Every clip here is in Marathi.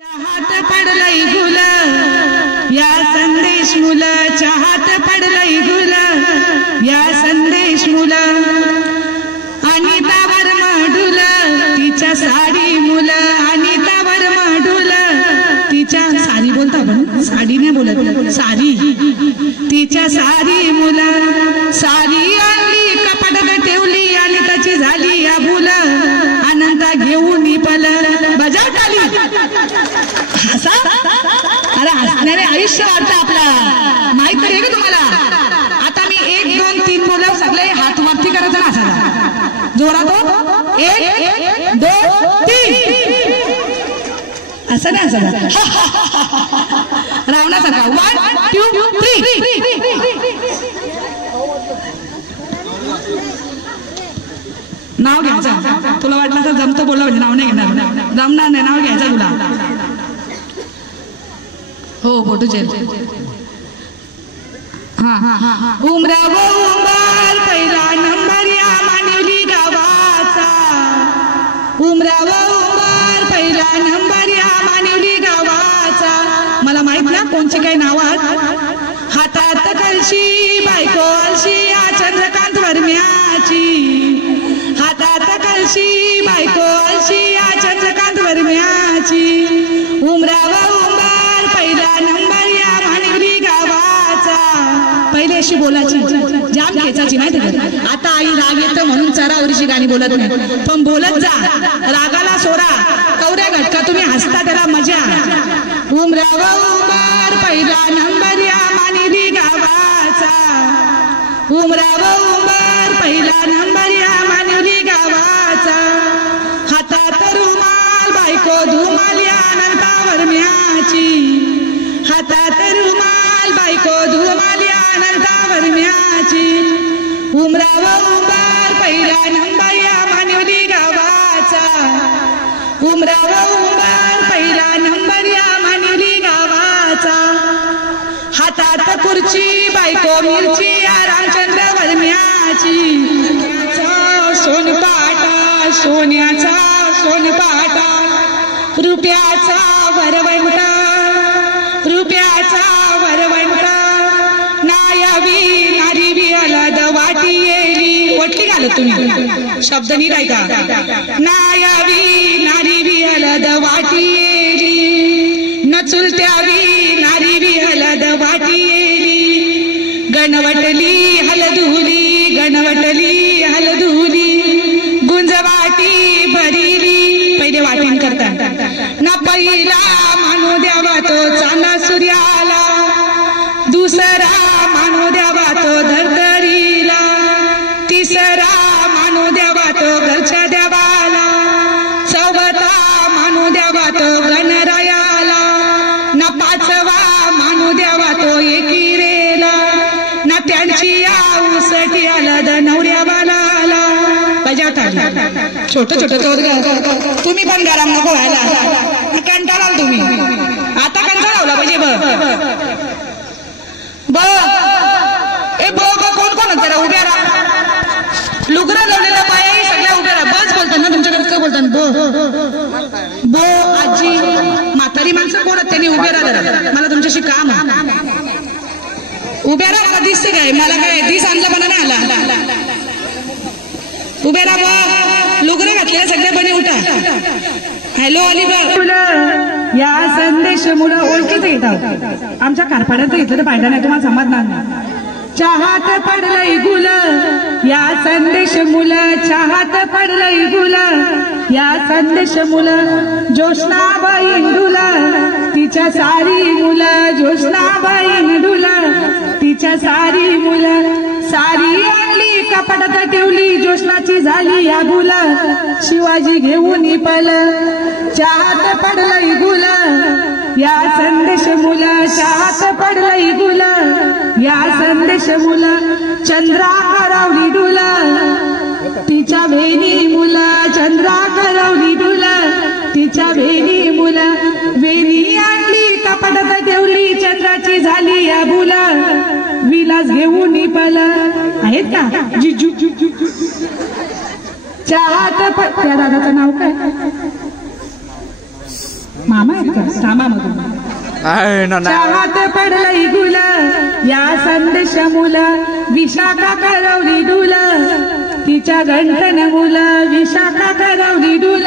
चहात पडलंय गुल या संदेश मुल, चहात पडलंय गुल या संदेश मुल, अनितावर मढुल तिच्या साडी मुल, अनितावर मढुल तिच्या साडी बोलता पण साडी नाही बोलत साडी, तिच्या साडी मुल, साडी आणली कपाटात ठेवली आणि त्याची झाली या भूल, अनंता घेऊन पल बजाव टाली. अरे हसणारे आयुष्य वाटतं आपला, माहित आहे का तुम्हाला? आता मी 1 2 3 बोलव, सगळे हात वरती करायचं ना असा जोरात. 1 2 3 असं नाही असं रावणासारखा 1 2 3 नाव घ्यायचं. तुला वाटलं तर जमतं बोललं म्हणजे नाव नाही घेणार, जमणार नाही, नाव घ्यायचं तुला. हो फोटो चेल. हा उमराव उंबर पहिला नंबर या मानिवली गावाचा, उमराव उंबर पहिला नंबर या मानिवली गावाचा. मला माहित ना कोणची काही नाव आहेत. हातात कळशी बायको अलशी या चंद्रकांत वर्म्याची, हातात कळशी बायको अलशी या चंद्रकांत वर्म्याची. उमराव उंबर पहिला नंबर या मानिवली गावाचा. पहिले अशी बोलायची जाम खेचायची माहिती का. आता आई राग येतं म्हणून चरावरीची गाणी बोलत नाही, पण बोलत जा. रागाला सोरा कवऱ्या घटका तुम्ही हसता त्याला मजा. उमराव उंबर पहिला नंबर या मानिवली गावाचा, उमराव उंबर पहिला नंबर या मानिवली गावाचा. हातात रुमाल बायको धुमाल या अनंतावर म्याची, हातात रुमाल बायको धुमाल या अनंतावर म्याची. उमराव उंबर पहिला नंबर या मानिवली गावाचा, उमराव उंबर पहिला नंबर या मानिवली गावाचा. हातात खुर्ची बायको मिरची या रामचंद्र वर्म्याची. सोनपाटा सोन्याचा सोनपाटा, रुपयाचा वरवंटा, रुपयाचा वरवंटा. नायावी नारीवी अलद वाटी येली. वटली घालत तुम्ही शब्द नीट ऐका. नायावी नारीवी अलद वाटी येली, नचुलत्यावी नारीवी अलद वाटी येली. गणवटली हलधुली, गणवटली हलधुली, गुंजवाटी भरिली. पहिले वाटीन करता ना. पहिला मानू द्यावा तो चांदा सूर्याला, दुसरा मानू द्यावा तो धरधरीला, तिसरा मानू द्यावा तो घरच्या देवाला, चौथा मानू द्यावा तो गणरायाला, ना पाचवा मानू द्यावा तो एकिरेला, ना त्यांची उसटी आला नवऱ्यावाला. छोट छोट तुम्ही पण गरम नको व्हायला, कंटाळा तुम्ही. आता कंटाळावला पाहिजे कोण कोण जरा उभ्या राहा. लुगरा लावलेल्या बायाही सगळ्या उभ्या राहा. बस बोलतात ना तुमच्याकडे, काय बोलतात बो आजी म्हातारी माणसं कोण त्यांनी उभे राहा. मला तुमच्याशी काम उभ्या राहा. मला दिसते काय, मला काय दिस आणलं पण नाही आला. उभे राहा. लुगरे घातलेल्या सगळ्यापणे उठा. हॅलो अलिबाग या संदेश मुलं ओळखीचं येतात. आमच्या कारखान्यात घेतलं तर फायदा नाही, तुम्हाला समजणार नाही. चहात पडलंय गुल या संदेश मुलं, चहात पडलंय गुल या संदेश मुलं. जोशनाबाई डुला तिच्या सारी मुलं, जोशनाबाई डुला तिच्या सारी मुलं. सारी आणली कपाटात ठेवली, जोशनाची झाली या गुल, शिवाजी घेऊन पल. चहात पडलंय गुल या संदेश मुलं, चहात पडलंय गुल या संदेश मुलं. चंद्रा हरवली डुला तिच्या वेणी मुलं, चंद्रा हरवली डुला तिच्या वेणी मुलं. वेणी आणली कपाटात ठेवली, चंद्राची झाली या बुला, विलास घेऊन पल. आहेत का जिजू? चहात त्या दादाचं नाव काय? मामा आहेत का सामामधून चहात पडलंय गुल या संदेश मुला विशाखा करवली डुल तिच्या घंटन मुलं विशाखा करवली डुल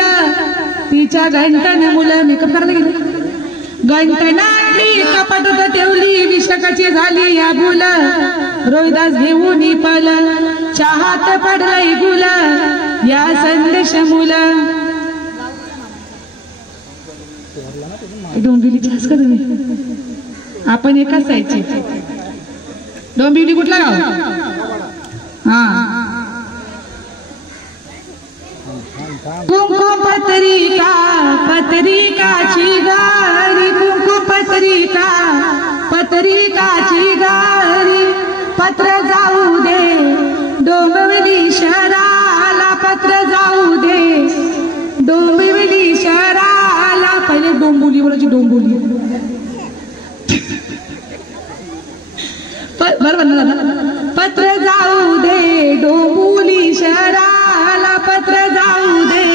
तिच्या घंटन मुलं मेकअप करायला गेली घंटनातली कपाटात ठेवली विशाखाची झाली या भूल रोहिदास घेऊन पल चहात पडलंय गुल या संदेश मुलं डोंबिवली खास का तुम्ही आपण एकाच साईडचे डोंबिवली कुठला गाव हा कुंकुम पत्रिका पत्रिकाची गारी कुंकुम पत्रिका पत्रिकाची गारी पत्र जाऊ दे डोंबिवली शहराला पत्र जाऊ दे डोंबिवली शहराला पहिले डोंबोली बोलायची डोंबोली बरोबर ना दादा पत्र जाऊ दे डोंबिवली शहराला पत्र जाऊ दे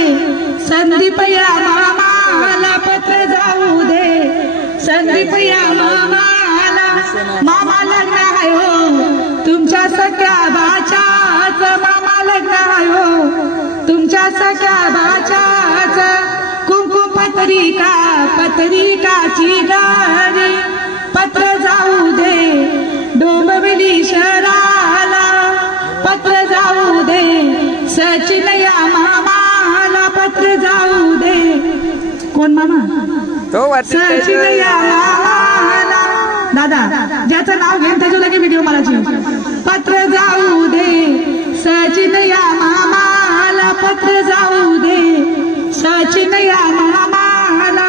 संदीप या मामाला पत्र जाऊ दे संदीप या मामाला मामा लग्न आहे हो तुमच्या सख्या बाच्याच मामा लग्न आहे हो तुमच्या सख्या बाच्याच कुंकुम पत्रिका पत्रिकाची गारी पत्र जाऊ दे डोंबिवली शहराला पत्र जाऊ दे सचिन या मामाला पत्र जाऊ दे कोण मामा सचिन या मामाला दादा ज्याचं नाव घेऊन त्याच्या लगे व्हिडिओ मारायची पत्र जाऊ दे सचिन या मामाला पत्र जाऊ दे सचिन या मामाला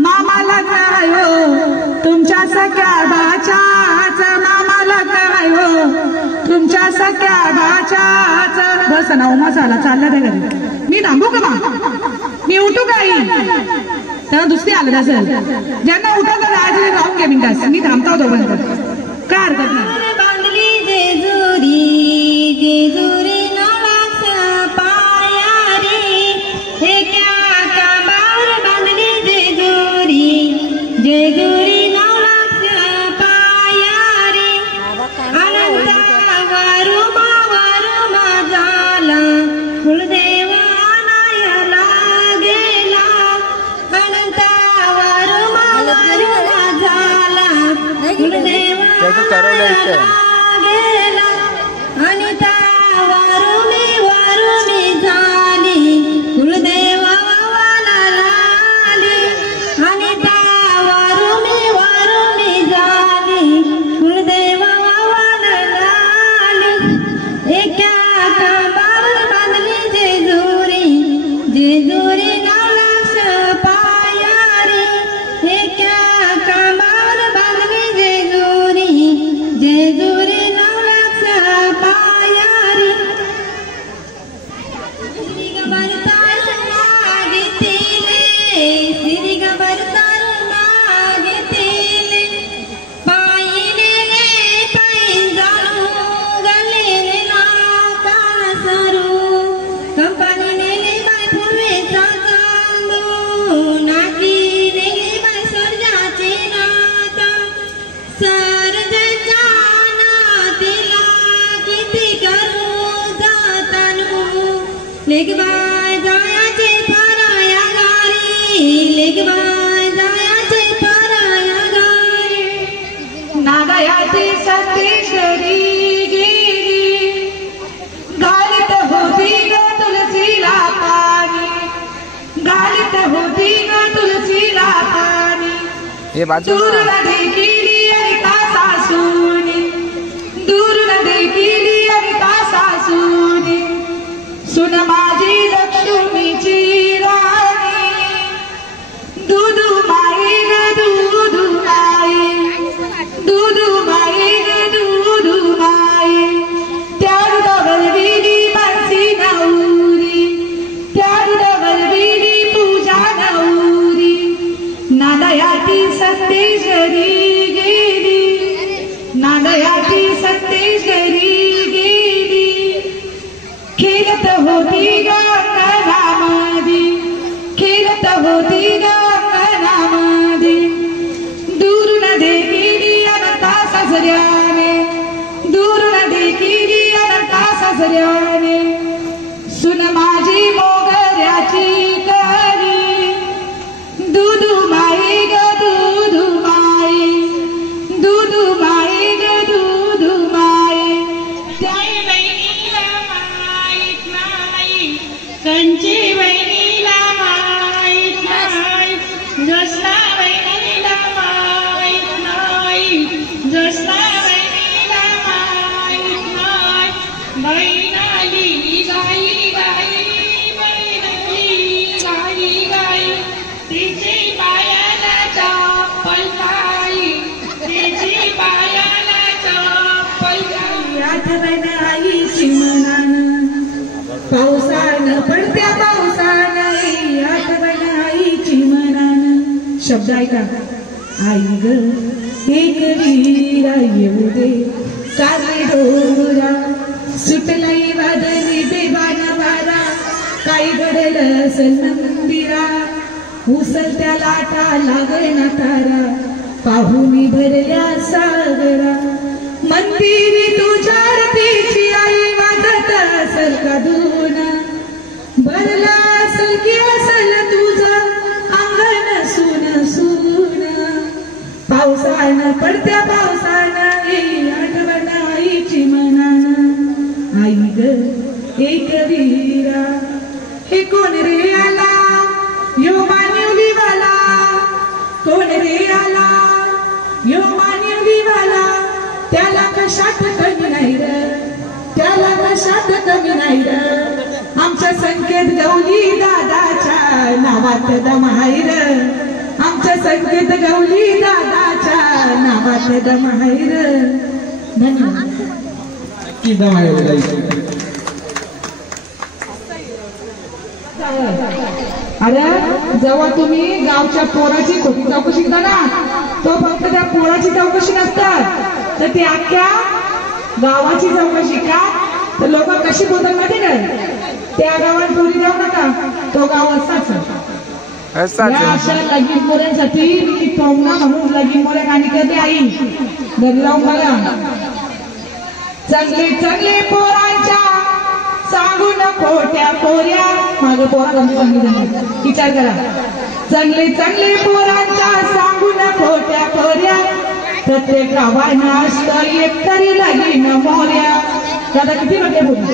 मामा लग्न आहे हो तुमच्या सख्या बाच्याच मामा लग्न आहे हो तुमच्या सख्या बाच्याच बस ना उमा चाला चालला त्या घरी मी थांबू का मी उठू काही त्याला दुसरी आलं असेल ज्यांना उठा तर जायचं राहून घ्या मिनिटास मी थांबता होतो बंद काय हरकत नाही बांधली जेजुरी जेजुरी जेजुरी नवलाक्ष पाया रे अनंता वारुमा वारुमा झाला कुलदेवा आणायला गेला अनंता वारुमा वारुमा झाला कुलदेवा आणायला गेला अनिता वारुमी वारुमी झाली कुलदेवा जेजुरी नवलाक्ष पाया रे हे क्या कामावर बांधली जेजुरी जेजुरी नवलाक्ष पाया रे श्री गबरतार मागितले श्री गबरतार मागितले पायीने पायी जाणू गलेले नाका सरू कंपनीने लेकबाय जायाचे फराया गारी लेकबाय जायाचे फराया गारी नागयाची सतीश्वरी गेली गालीत होती ग तुलसीला पाणी गालीत होती ग तुलसीला पाणी दूर देखीली अनिता सासूनी दूर देखीली अनिता सासूनी सुन माझी लक्ष्मीची राणी दूधू माई ग दूधू माई दूधू माई ग दूधू माई त्यारू डबलविली मानसी नवरी त्यारू डबलविली पूजा नवरी नादयाची सत्तेश्वरी गेली नादयाची सत्तेश्वरी गेली खेळत होती ग अंगणामध्ये खेळत होती ग अंगणामध्ये नजऱ्याने सुन माझी मोगऱ्याची करी दुधू माई ग दुधू माई दुधू माई ग दुधू माई त्याई बहिणीला माहीत नाही कंची बहिणीला माहीत नाही जसला बहिणीला माहीत नाही जसला बहिणीला माहीत नाही बहिणाली गाई गाई बहिणाली गाई गाई तिची पायाला चप्पल नाही तिची पायाला चप्पल नाही आठवण आईची मनानं पावसानं पडत्या पावसानं आठवण आईची मनानं शब्द ऐका आई ग एक वीरा येऊ दे काली डोरा सुटलाई वादळी देवाना वारा काही घडल असल मंदिरा उसलत्या लाटा लागना तारा पाहुणी भरल्या सागरा मंदिरी तुझ्या आरतीची आई वाजत असल का धून भरला असल की असल तुझं अंगण सुन सुन पावसानं पडत्या पावसानं येईल आठवण आईची मनानं आई ग एक वीरा हे कोण रे आला यो मानिवलीवाला कोण रे आला यो मानिवलीवाला त्याला कशात कमी नाही र त्याला कशात कमी नाही र आमच्या संकेत गवली दादाच्या नावात दम आहे र आमच्या संकेत गवली दादाच्या नावात दम आहे र धन्यवाद की दम आहे अरे जेव्हा तुम्ही गावच्या पोराची खोटी चौकशी करता ना तो फक्त त्या पोराची चौकशी नसतात तर ती अख्ख्या गावाची चौकशी का तर लोक कशी बोलतात माहिती का त्या गावात पोरी जाऊ नका तो गाव असाच अशा लगीन मोऱ्यांसाठी मी टोमना म्हणून लगीन मोऱ्या गाणी करते आई घरी राहून बघा चांगले चांगले पोरांच्या सांगू न खोट्या पोऱ्या माझं पोरा सांगितलं विचार करा चांगले चांगले पोरांच्या सांगू न खोट्या पोऱ्या प्रत्येक गावानं असतं एकतरी लगीन मोऱ्या दादा किती म्हटले बोल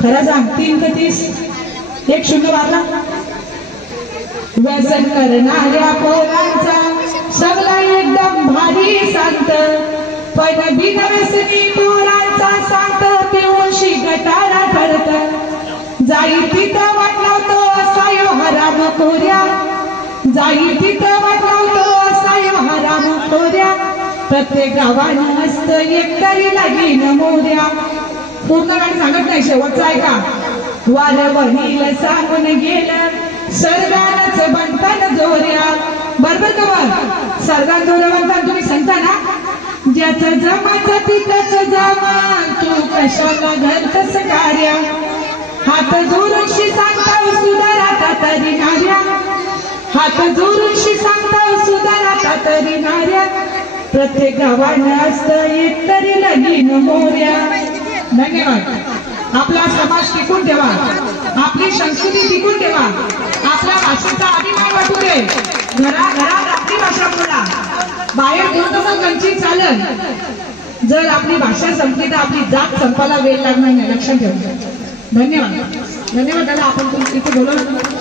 खरं सांग 3 का 30 1-0 मारला व्यसन करणाऱ्या पोरांचा सगळा एकदम भारी सांगत पण बिनव्यसनी पोरांचा सांगत तेवशी गटारा ठरत जाई तिथं वाटलावतो असा यो हराम खोऱ्या जाई तिथं वाटलावतो असा यो हराम खोऱ्या प्रत्येक गावानं असतं एकतरी लगीन मोऱ्या पूर्ण गाणी सांगत नाही शेवटचं ऐका वार बहिल सांगून गेलं सर्गानच बनपण जोऱ्या बरोबर कवर सर्गान जोऱ्या बनताना तुम्ही सांगता ना ज्याचं जमाचं तिथंच जमान तू कशाला घरतच कार्या हात जोरूनशी सांगता सुधाराता तरी नार्या हात जोरूनशी सांगता सुधाराता तरी नार्या प्रत्येक गावानं असतं एकतरी लगीन मोऱ्या धन्यवाद आपला समाज टिकून ठेवा आपली संस्कृती टिकून ठेवा आपल्या भाषेचा अभिमान वाटू दे घराघरात आपली भाषा बोला बाहेर बोलतो कंची चालन जर आपली भाषा संपली तर आपली जात संपायला वेळ लागणार नाही लक्षात ठेवा धन्यवाद धन्यवाद दादा आपण इथे बोलवलं